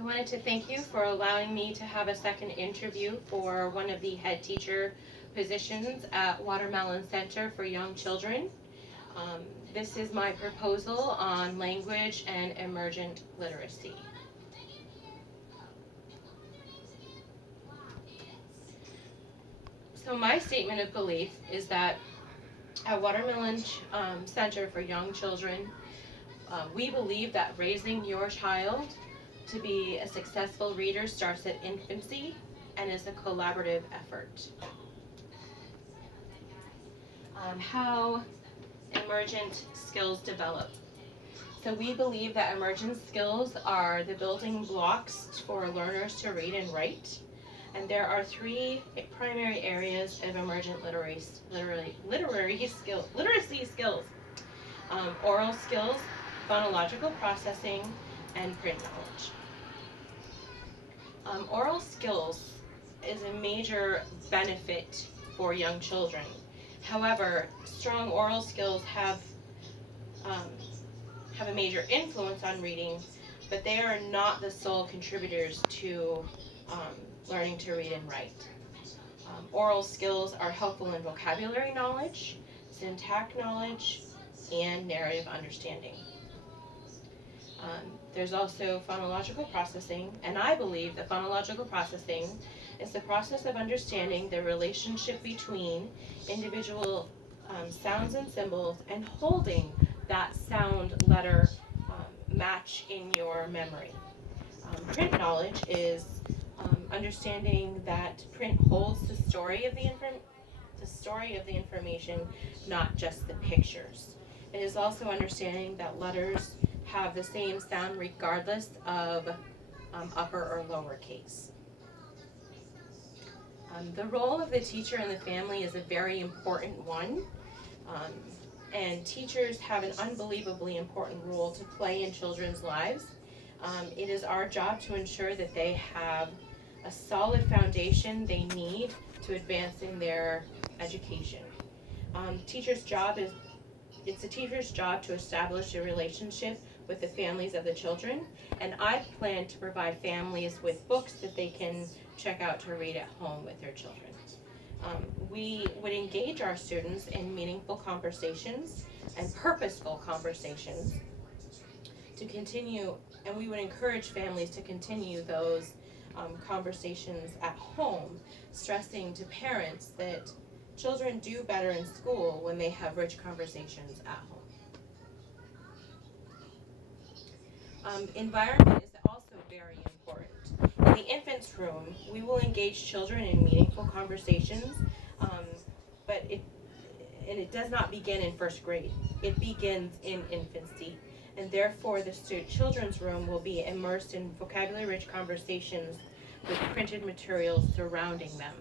I wanted to thank you for allowing me to have a second interview for one of the head teacher positions at Watermelon Center for Young Children. Um, this is my proposal on language and emergent literacy. So my statement of belief is that at Watermelon Center for Young Children, we believe that raising your child to be a successful reader starts at infancy and is a collaborative effort. How emergent skills develop. So we believe that emergent skills are the building blocks for learners to read and write. And there are three primary areas of emergent literacy skills. Oral skills, phonological processing, and print knowledge. Oral skills is a major benefit for young children. However, strong oral skills have a major influence on reading, but they are not the sole contributors to learning to read and write. Oral skills are helpful in vocabulary knowledge, syntax knowledge, and narrative understanding. There's also phonological processing, and I believe that phonological processing is the process of understanding the relationship between individual sounds and symbols and holding that sound letter match in your memory. Print knowledge is understanding that print holds the story of the information, not just the pictures. It is also understanding that letters have the same sound regardless of upper or lower case. The role of the teacher in the family is a very important one, and teachers have an unbelievably important role to play in children's lives. It is our job to ensure that they have a solid foundation they need to advance in their education. It's the teacher's job to establish a relationship with the families of the children, and I plan to provide families with books that they can check out to read at home with their children. We would engage our students in meaningful conversations and purposeful conversations to continue, and we would encourage families to continue those conversations at home, stressing to parents that children do better in school when they have rich conversations at home. Environment is also very important. In the infant's room, we will engage children in meaningful conversations, but it does not begin in first grade. It begins in infancy, and therefore the children's room will be immersed in vocabulary-rich conversations with printed materials surrounding them.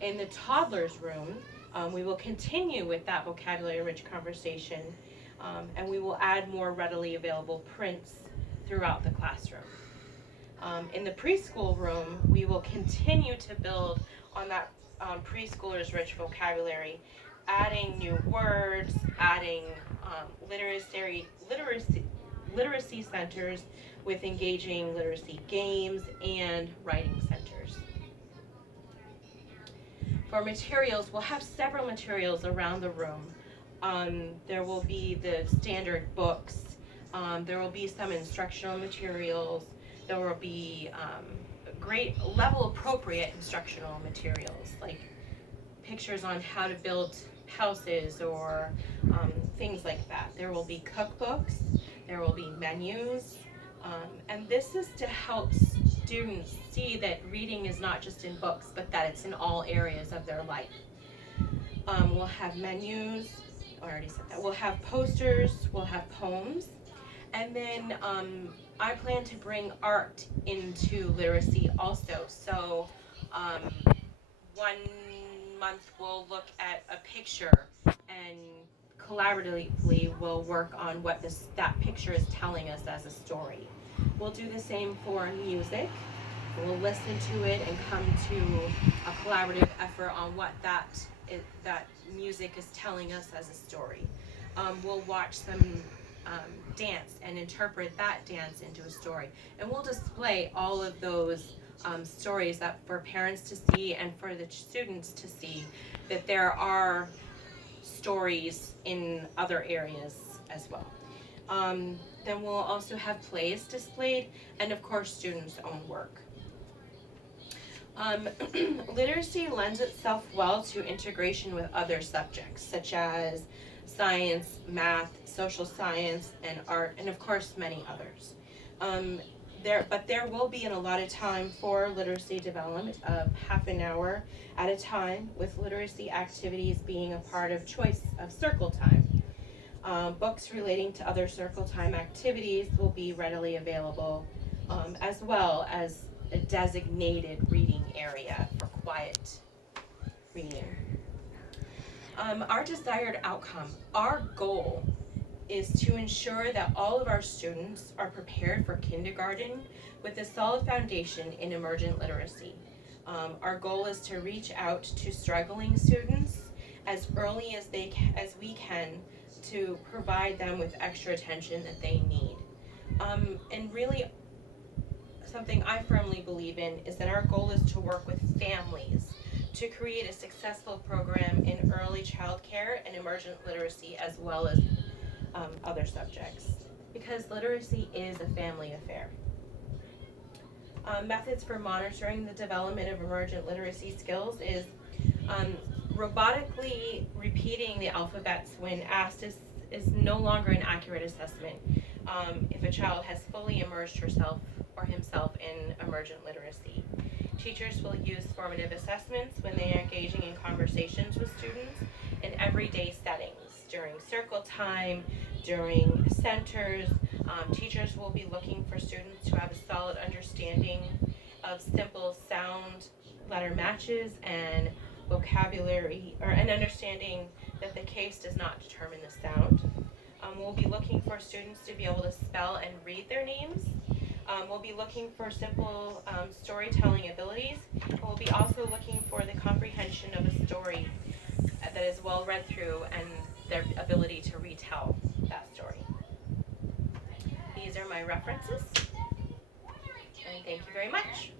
In the toddler's room, we will continue with that vocabulary-rich conversation, and we will add more readily available prints throughout the classroom. In the preschool room, we will continue to build on that preschooler's rich vocabulary, adding new words, adding literacy centers with engaging literacy games and writing centers. For materials, we'll have several materials around the room. There will be the standard books. There will be some instructional materials. There will be great level appropriate instructional materials like pictures on how to build houses or things like that. There will be cookbooks. There will be menus. And this is to help students see that reading is not just in books, but that it's in all areas of their life. We'll have menus. I already said that. We'll have posters. We'll have poems. And then I plan to bring art into literacy also. So 1 month we'll look at a picture and collaboratively we'll work on what that picture is telling us as a story. We'll do the same for music. We'll listen to it and come to a collaborative effort on what that music is telling us as a story. We'll watch some dance and interpret that dance into a story. And we'll display all of those stories that for parents to see and for the students to see that there are stories in other areas as well. Then we'll also have plays displayed and of course students' own work. Literacy lends itself well to integration with other subjects such as science, math, social science, and art, and of course many others. But there will be an allotted time for literacy development of half an hour at a time, with literacy activities being a part of choice of circle time. Books relating to other circle time activities will be readily available, as well as a designated reading area for quiet reading. Our desired outcome, our goal is to ensure that all of our students are prepared for kindergarten with a solid foundation in emergent literacy. Our goal is to reach out to struggling students as early as we can to provide them with extra attention that they need. And really, something I firmly believe in is that our goal is to work with families to create a successful program in early child care and emergent literacy as well as other subjects, because literacy is a family affair. Methods for monitoring the development of emergent literacy skills is robotically repeating the alphabets when asked is no longer an accurate assessment if a child has fully immersed herself or himself in emergent literacy. Teachers will use formative assessments when they are engaging in conversations with students in everyday settings, during circle time, during centers. Teachers will be looking for students to have a solid understanding of simple sound letter matches and vocabulary, or an understanding that the case does not determine the sound. We'll be looking for students to be able to spell and read their names. We'll be looking for simple storytelling abilities. We'll be also looking for the comprehension of a story that is well read through and their ability to retell that story. These are my references, and thank you very much.